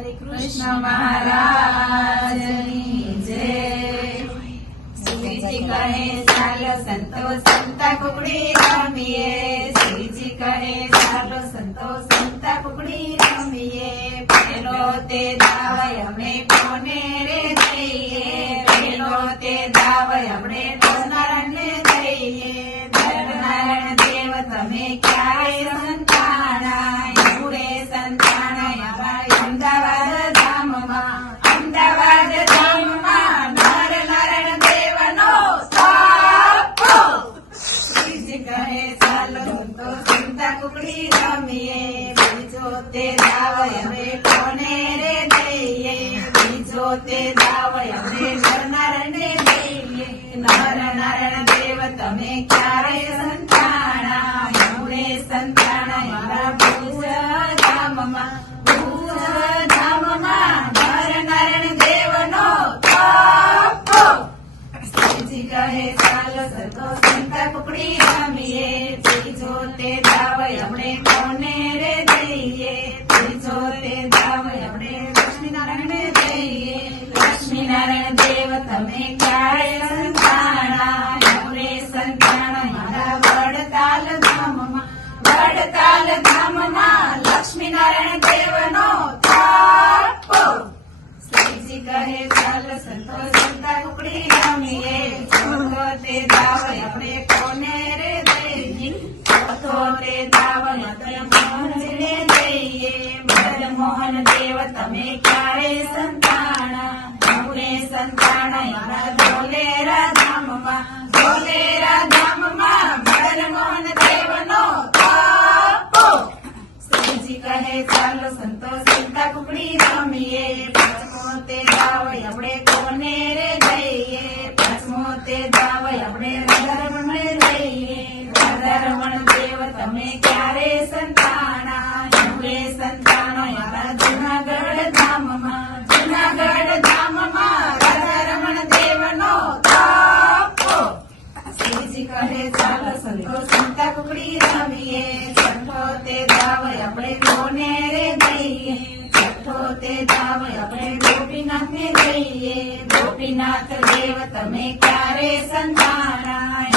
હરે કૃષ્ણ મહારાજની જય. શ્રીજી કહે, ચાલો સંતો સંતા કુકડી રમીએ. શ્રીજી કહે, ચાલો સંતો સંતા કુકડી રમીએ. પેલો તે દાવય અમે કોને રે? રમીએ બીજો તે દાવય અમે કોને રે દઈએ? બીજો તે દાવય અમે નર નારાયણને દઈએ? નર દેવ, તમે ક્યારે સંતાણા? મૂળે સંતાણા મારા ભુજ ધામમાં કહે, ચાલો સરખો સંતા કુકડી રમીએ. ત્રીજો તે દાવય હમણે કોને રે દઈએ? ત્રીજો તે શ્રીજી કહે ચાલો સંતો સંતા કુકડી રમીએ પાંચમો તે દાવય આપણે કોને રે દઈએ પાંચમો તે દાવય આપણે રાધારમણે દઈએ રાધારમણ દેવ તમે ક્યારે સંતાણા એમણે સંતાનો યારા જુનાગઢ ધામમાં જુનાગઢ ધામમાં રાધારમણ દેવનો તાપો શ્રીજી કહે ચાલો સંતો સંતા કુકડી રમીએ છઠ્ઠો તે દાવય આપણે કોને રે દઈએ છઠ્ઠો તે દાવય આપણે ગોપીનાથ ને દઈએ ગોપીનાથ દેવ તમે ક્યારે સંતા